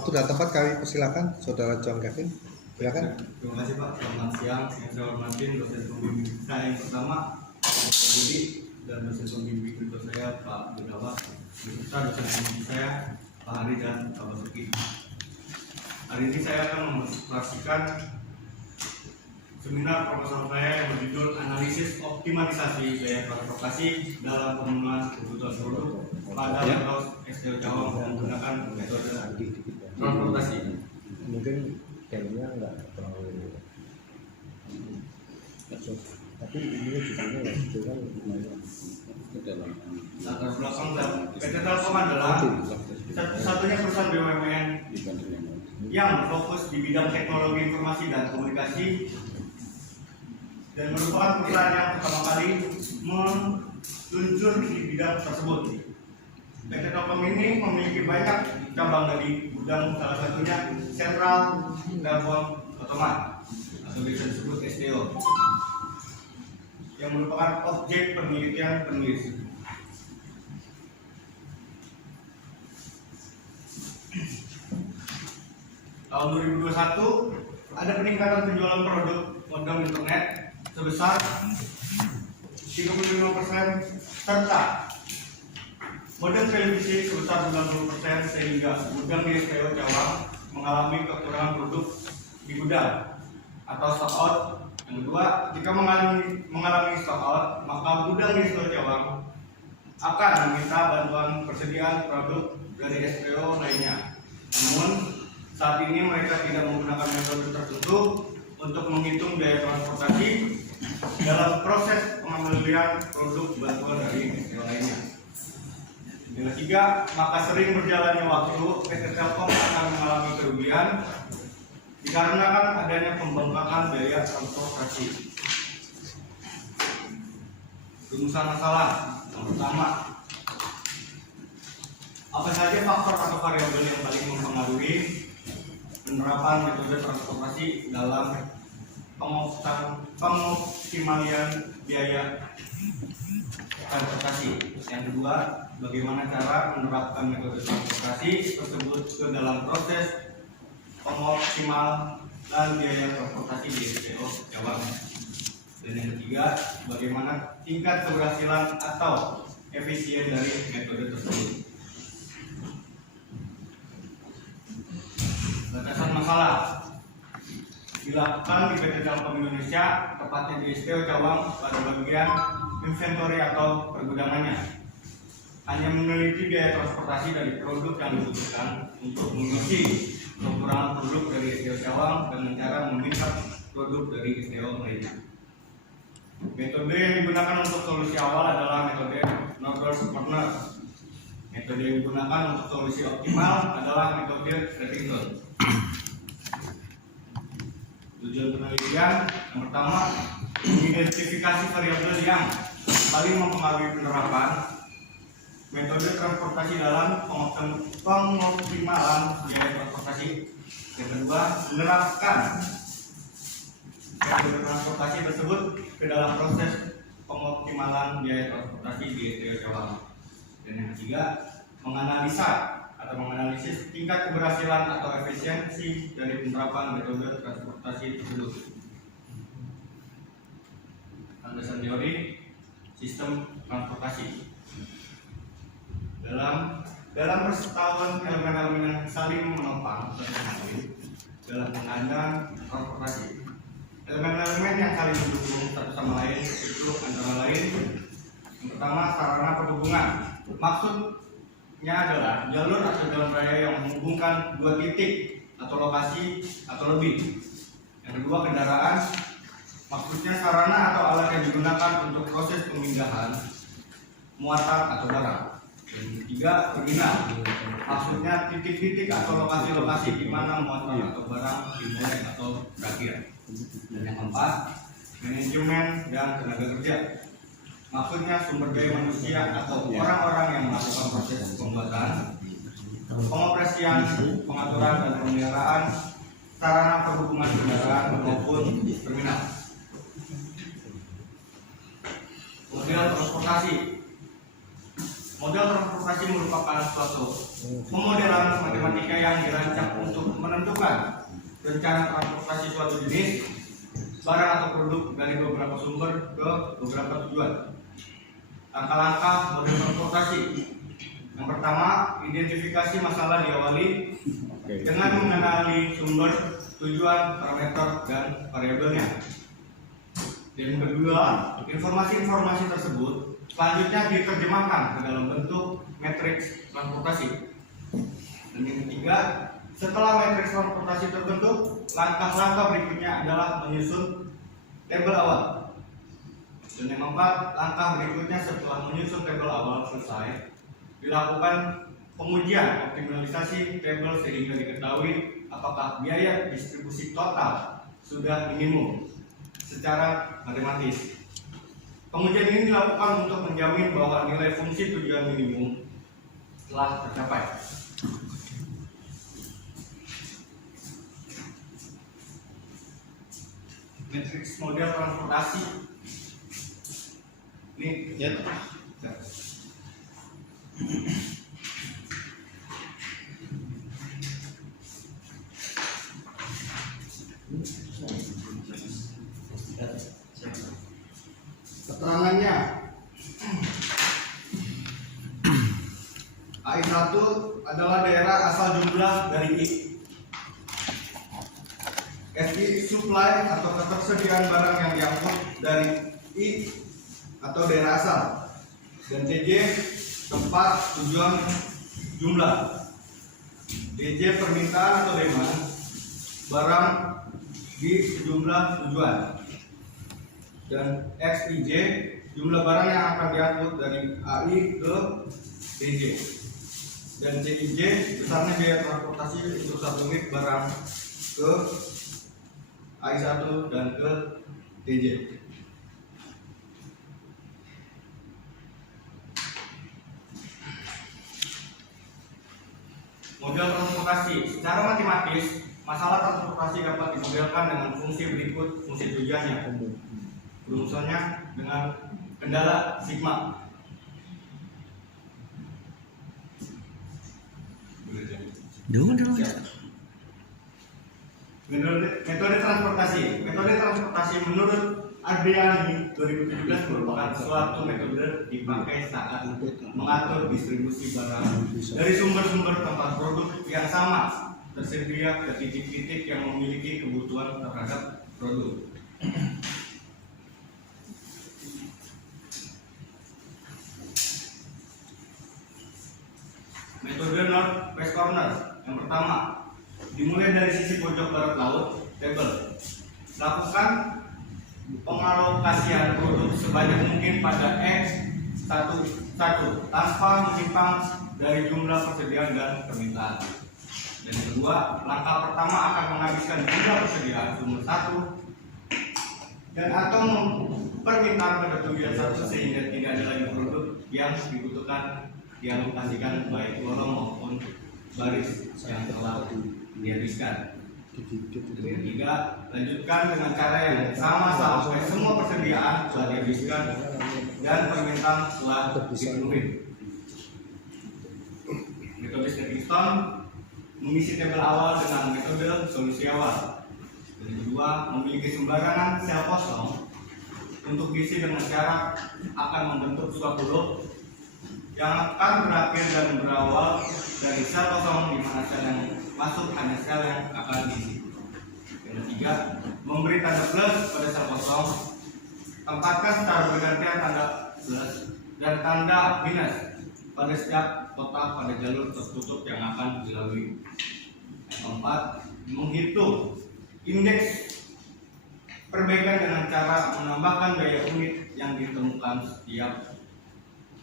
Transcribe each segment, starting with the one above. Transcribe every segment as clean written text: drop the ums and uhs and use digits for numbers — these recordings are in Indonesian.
Waktu dan tempat kami persilakan, Saudara John Kevin. Silakan. Terima kasih Pak. Selamat siang. Yang saya hormati dosen pembimbing saya yang pertama, Dr. Budi, dan dosen pembimbing kedua saya Pak Gunawan, beserta dosen pembimbing saya Pak Hari dan Pak Basuki. Hari ini saya akan mendemonstrasikan seminar proposal saya yang berjudul Analisis Optimalisasi Biaya Transportasi dalam Pemenuhan Kebutuhan Produk pada warehouse SDO Cawang menggunakan metode transportasi. Mungkin kayaknya nggak terlalu tapi ini judulnya itu kan lumayan Latar belakang PT Telkom adalah satu-satunya perusahaan BUMN yang berfokus di bidang teknologi informasi dan komunikasi dan merupakan perusahaan yang pertama kali meluncur di bidang tersebut. PT Telkom ini memiliki banyak cabang dari gudang, salah satunya Sentral Telepon Otomat atau bisa disebut STO, yang merupakan objek penelitian penulis. Tahun 2021 ada peningkatan penjualan produk modem internet sebesar 35% serta modem televisi sebesar 90%, sehingga gudang di STO Cawang mengalami kekurangan produk di gudang atau stock out. Yang kedua, jika mengalami stock out, maka gudang di STO Cawang akan meminta bantuan persediaan produk dari STO lainnya. Namun saat ini mereka tidak menggunakan metode tertentu untuk menghitung biaya transportasi dalam proses pengambilan produk bantuan dari STO lainnya. Yang ketiga, maka sering berjalannya waktu PT Telkom akan mengalami kerugian dikarenakan adanya pembengkakan biaya transportasi. Rumusan masalah yang pertama, apa saja faktor atau variabel yang paling mempengaruhi penerapan metode transportasi dalam pengoptimalian biaya transportasi. Yang kedua, bagaimana cara menerapkan metode transportasi tersebut ke dalam proses pengoptimalan biaya transportasi di SDO Cawang. Dan yang ketiga, bagaimana tingkat keberhasilan atau efisien dari metode tersebut. Batasan masalah dilakukan di PT Telkom Indonesia, tepatnya di SDO Cawang pada bagian inventory atau pergudangannya. Hanya meneliti biaya transportasi dari produk yang dibutuhkan untuk mengisi kekurangan produk dari SDO Cawang dengan cara meminta produk dari SDO lainnya. Metode yang digunakan untuk solusi awal adalah metode Noodles Corner. Metode yang digunakan untuk solusi optimal adalah metode Redington. Tujuan penelitian yang pertama, mengidentifikasi variabel yang paling mempengaruhi penerapan metode transportasi dalam pengoptimalan biaya transportasi. Yang kedua, menerapkan metode transportasi tersebut ke dalam proses pengoptimalan biaya transportasi di SDO Cawang. Dan yang ketiga, menganalisis tingkat keberhasilan atau efisiensi dari penerapan metode transportasi tersebut. Landasan teori sistem transportasi. Dalam persetujuan elemen-elemen yang saling menopang dalam pengadaan transportasi. Elemen-elemen yang saling mendukung satu sama lain itu antara lain yang pertama, sarana perhubungan. Maksudnya adalah jalur atau jalan raya yang menghubungkan dua titik atau lokasi atau lebih. Yang kedua, kendaraan. Maksudnya sarana atau alat yang digunakan untuk proses pemindahan muatan atau barang. Yang ketiga, terminal. Maksudnya titik-titik atau lokasi-lokasi di mana muatan atau barang dimulai atau berakhir. Dan yang keempat, manajemen dan tenaga kerja. Maksudnya sumber daya manusia atau orang-orang yang melakukan proses pembuatan, pengoperasian, pengaturan dan pemeliharaan sarana perhubungan kendaraan maupun terminal. Model transportasi. Model transportasi merupakan suatu pemodelan matematika yang dirancang untuk menentukan rencana transportasi suatu jenis barang atau produk dari beberapa sumber ke beberapa tujuan. Langkah-langkah model transportasi. Yang pertama, identifikasi masalah diawali dengan mengenali sumber, tujuan, parameter, dan variabelnya. Dan kedua, informasi-informasi tersebut selanjutnya diterjemahkan ke dalam bentuk matriks transportasi. Dan yang ketiga, setelah matriks transportasi terbentuk, langkah-langkah berikutnya adalah menyusun tabel awal. Dan yang keempat, langkah berikutnya setelah menyusun tabel awal selesai, dilakukan pengujian optimalisasi tabel sehingga diketahui apakah biaya distribusi total sudah minimum secara matematis. Pengujian ini dilakukan untuk menjamin bahwa nilai fungsi tujuan minimum telah tercapai. Matriks model transportasi ini Ya. keterangannya. AI1 adalah daerah asal jumlah dari I. SI supply atau ketersediaan barang yang diangkut dari I atau daerah asal. Dan TJ tempat tujuan jumlah. DJ permintaan atau demand barang di sejumlah tujuan. Dan XIJ jumlah barang yang akan diangkut dari AI ke TJ. Dan CIJ besarnya biaya transportasi untuk satu unit barang ke AI1 dan ke TJ. Model transportasi. Secara matematis, masalah transportasi dapat dimodelkan dengan fungsi berikut fungsi tujuannya. Rumusannya dengan kendala sigma. Metode transportasi. Metode transportasi menurut Adriani 2017 merupakan suatu metode dipakai saat mengatur distribusi barang dari sumber-sumber tempat produk yang sama tersedia ke titik-titik yang memiliki kebutuhan terhadap produk. Metode North West Corner. Yang pertama, dimulai dari sisi pojok barat laut, tabel. Lakukan pengalokasian produk sebanyak mungkin pada X11 tanpa menyimpang dari jumlah persediaan dan permintaan. Dan kedua, langkah pertama akan menghabiskan jumlah persediaan sumber 1 dan atau permintaan pada tujuan 1 sehingga tidak ada lagi produk yang dibutuhkan dialokasikan baik kolom maupun baris yang telah dihabiskan. Ketiga, lanjutkan dengan cara yang sama sampai semua persediaan telah dihabiskan dan permintaan telah dipenuhi. Metode stepping stone, mengisi tabel awal dengan metode solusi awal. Dan kedua, memiliki sembarangan sel kosong untuk diisi dengan cara akan membentuk suatu loop yang akan berakhir dan berawal dari sel kosong di mana sel yang masuk hanya sel yang akan diisi. Yang ketiga, memberi tanda plus pada sel kosong. Tempatkan secara bergantian tanda plus dan tanda minus pada setiap kotak pada jalur tertutup yang akan dilalui. Yang keempat, menghitung indeks perbaikan dengan cara menambahkan daya unit yang ditemukan setiap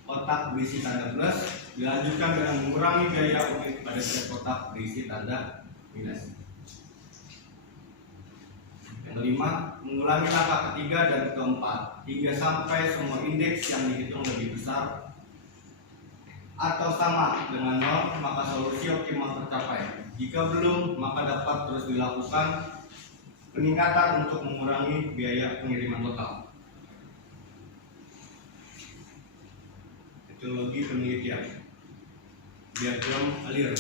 kotak berisi tanda plus, dilanjutkan dengan mengurangi daya unit pada setiap kotak berisi tanda minus. Yang kelima, mengulangi langkah ketiga dan keempat hingga sampai semua indeks yang dihitung lebih besar atau sama dengan 0, maka solusi optimal tercapai. Jika belum, maka dapat terus dilakukan peningkatan untuk mengurangi biaya pengiriman total. teknologi penelitian. Diagram alir.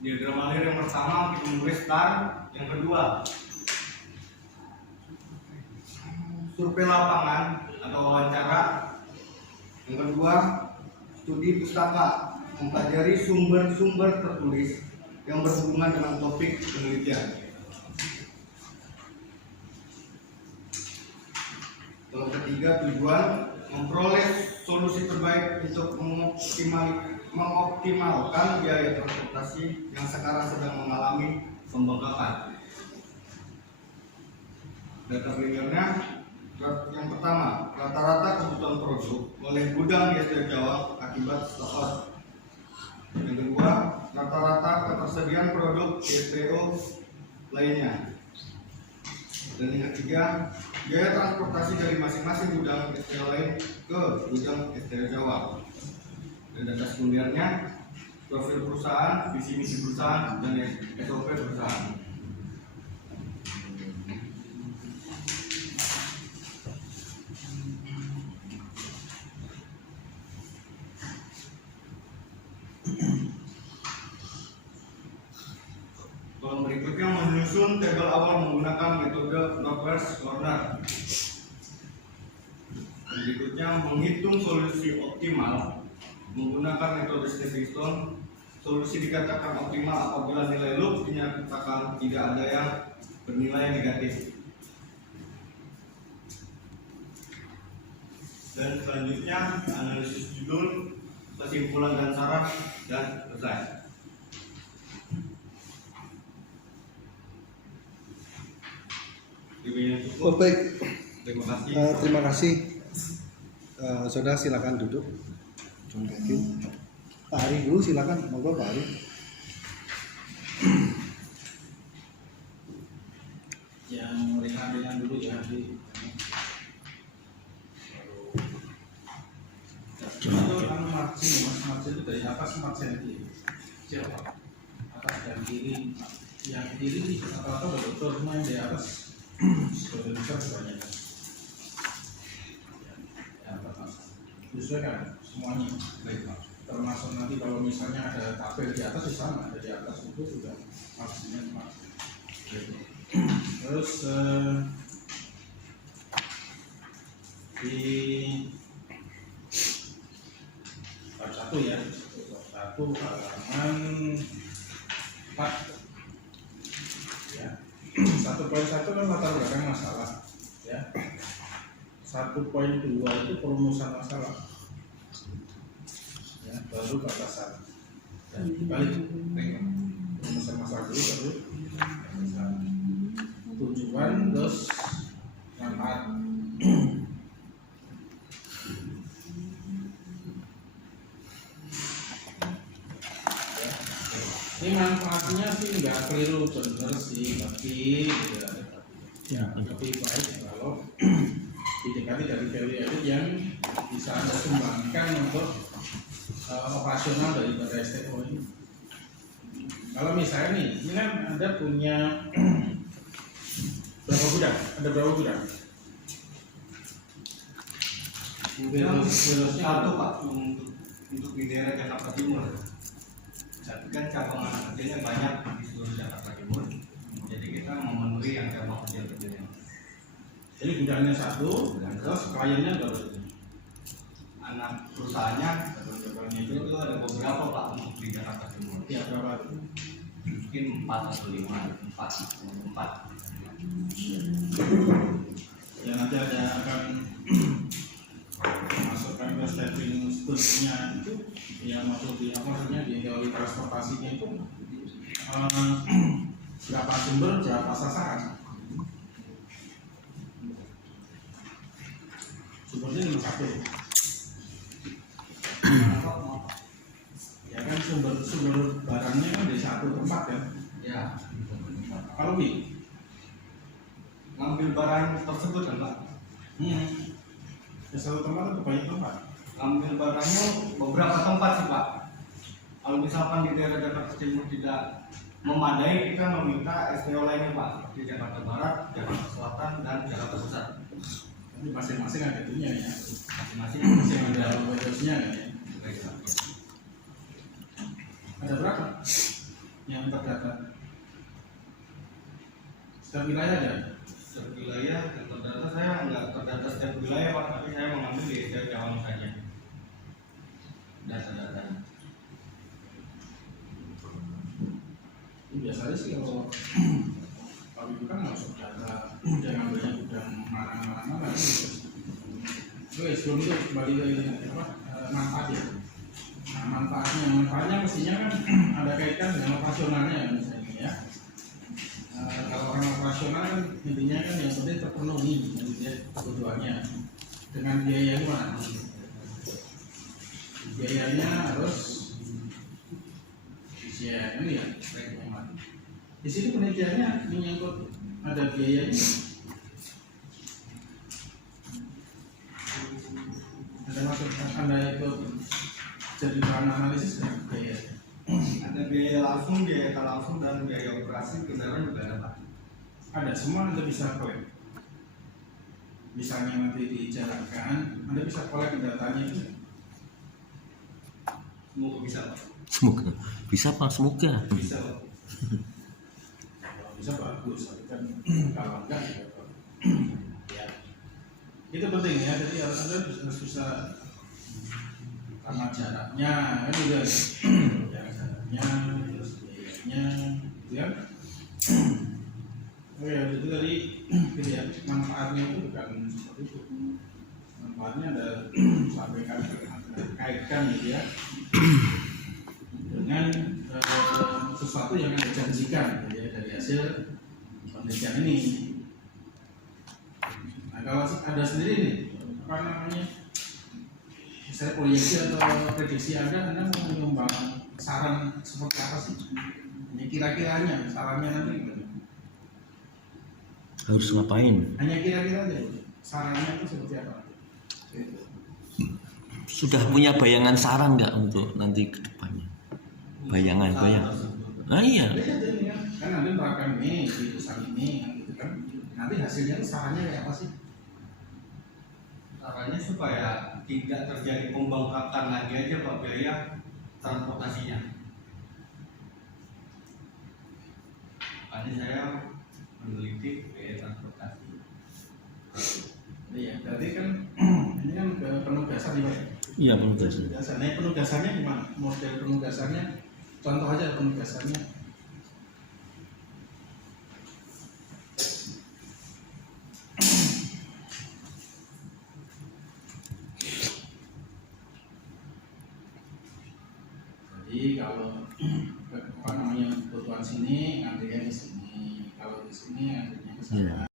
Diagram alir yang pertama kita menulis star, yang kedua survei lapangan atau wawancara, yang kedua studi pustaka, mempelajari sumber-sumber tertulis yang berhubungan dengan topik penelitian. Yang ketiga tujuan memperoleh solusi terbaik untuk mengoptimalkan biaya transportasi yang sekarang sedang mengalami pembengkakan. Data primernya yang pertama, rata-rata kebutuhan produk oleh gudang di SDA Jawa akibat stock out. Yang kedua, rata-rata ketersediaan produk SPO lainnya. Dan yang ketiga, biaya transportasi dari masing-masing gudang SDA lain ke gudang SDA Jawa. Dan data sekundernya, profil perusahaan, visi misi perusahaan, dan SOP perusahaan. Kolom berikutnya menyusun tabel awal menggunakan metode Northwest Corner. Berikutnya menghitung solusi optimal menggunakan metode stepping stone. Solusi dikatakan optimal apabila nilai loop dinyatakan tidak ada yang bernilai negatif. Dan selanjutnya analisis judul, kesimpulan dan saran, dan selesai. Oh, baik. Terima kasih. Terima kasih. Saudara silakan duduk. John Kevin. Pak Ari dulu silakan. Monggo Pak Ari. Yang ringan-ringan dulu ya di itu kan margin itu dari atas 4 cm siapa atas dan kiri, yang kiri rata-rata betul semua yang di atas sudah besar kebanyakan ya, disesuaikan semuanya baik Pak, termasuk nanti kalau misalnya ada tabel di atas di sana, ada di atas itu sudah marginnya Pak. Terus di bab 1 ya, bab 1 halaman 4 ya. 1.1 kan latar belakang masalah ya. 1.2 itu perumusan masalah ya, baru batasan dan balik perumusan masalah dulu baru batasan. Tujuan terus manfaat. Ini manfaatnya sih nggak keliru benar sih, tapi lebih baik kalau didekati dari value added yang bisa Anda sumbangkan untuk operasional daripada STO ini. Kalau misalnya nih, ini kan Anda punya berapa gudang? Ada berapa gudang? Velosnya satu Pak untuk di daerah Jakarta Timur. Tapi kan cabang anak kecilnya banyak di seluruh Jakarta Timur. Jadi kita memenuhi yang cabang kecil-kecilnya. Jadi gudangnya satu, terus kliennya berapa? Anak perusahaannya itu ada beberapa Pak untuk di Jakarta Timur. Ya berapa? Mungkin 4 atau 5, 4. Ya nanti ada akan masukkan ke stepping stone-nya itu yang masuk di maksudnya di teori transportasinya itu berapa sumber berapa sasaran. Sumbernya cuma satu ya kan, sumber barangnya kan dari satu tempat kan Ya. kalau lebih Ngambil barang tersebut kan Pak? ya satu tempat atau banyak tempat Ambil barangnya beberapa tempat sih Pak. Kalau misalkan di daerah Jakarta Timur tidak memadai, kita meminta SPO lainnya Pak, seperti Jakarta Barat, Jakarta Selatan, dan Jakarta Pusat. Ini masing-masing ada itunya ya. Masing-masing Masing ada wedosnya kan ya. Ada berapa yang terdata? Setiap wilayah ada? Setiap wilayah yang terdata, saya nggak terdata setiap wilayah Pak, tapi saya mengambil di Jawa saja data-datanya. Biasanya sih kalau itu kan masuk data jangan banyak udah marah-marah oke sebelum itu kembali ke apa manfaat ya. Nah, manfaatnya mestinya kan ada kaitan dengan operasionalnya misalnya ya. Kalau orang operasional kan intinya kan yang penting terpenuhi gitu ya kebutuhannya dengan biaya yang mana biayanya harus ya ini ya di sini penelitiannya menyangkut ada biayanya ada masuk anda ikut jadi bahan analisis kan biaya Ada biaya langsung, biaya tak langsung, dan biaya operasi kendaraan juga ada Pak. ada semua anda bisa collect misalnya nanti dijalankan anda bisa collect datanya itu Semoga bisa Pak. Semoga bisa Pak, semoga. Bisa Pak. kalau bisa bagus tapi kan kalau enggak ya itu penting ya jadi anda harus bisa karena jaraknya kan juga jaraknya terus biayanya gitu ya oh ya itu tadi gitu ya manfaatnya itu bukan seperti itu manfaatnya ada sampaikan kaitkan gitu ya dengan sesuatu yang anda janjikan gitu ya, dari hasil penelitian ini. Nah kalau ada sendiri nih apa namanya saya proyeksi atau prediksi anda mau menyumbang saran seperti apa sih? Ini kira-kiranya sarannya nanti gimana? Harus ngapain? Hanya kira-kira aja sarannya itu seperti apa? Sudah punya bayangan saran nggak untuk nanti ke depannya? Bayangan. Nah iya. Kan nanti menerapkan ini di perusahaan ini gitu kan. Nanti hasilnya itu sarannya kayak apa sih? Caranya supaya tidak terjadi pembengkakan lagi aja Pak biaya transportasinya. Makanya saya meneliti biaya transportasi. Iya, berarti kan ini kan penugasan nih Pak. Iya penugasan. Penugasan. Nah, penugasannya gimana? Model penugasannya, contoh aja penugasannya. Jadi kalau apa namanya kebutuhan sini ngambilnya di sini, kalau di sini ngambilnya ke sana. Iya.